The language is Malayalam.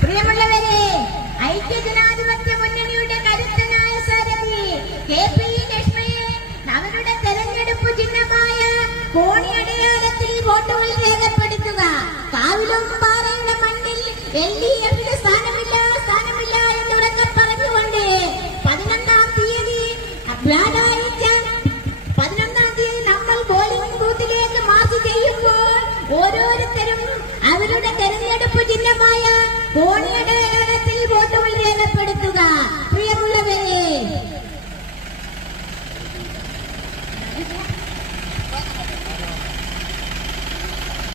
പ്രിയമുള്ളവരെ, ഐക്യജനാധിപത്യ മുന്നണിയുടെ കരുത്തനായ സാരഥി KP ലക്ഷ്മിയെ അവരുടെ തെരഞ്ഞെടുപ്പ് ചിഹ്നമായ കോണിയടയാളത്തിൽ വോട്ടുകൾ രേഖപ്പെടുത്തുക. കാവിലും പാറയുടെ മണ്ണിൽ LDFന് സ്ഥാനമില്ല എന്നുറക്കെ പറഞ്ഞുകൊണ്ട് 11-ാം തീയതി നമ്മൾ പോളിംഗ് ബൂത്തിലേക്ക് മാർച്ച് ചെയ്യുമ്പോൾ ഓരോരുത്തരും അവരുടെ തെരഞ്ഞെടുപ്പ് ചിഹ്നമായ കോണിയുടെ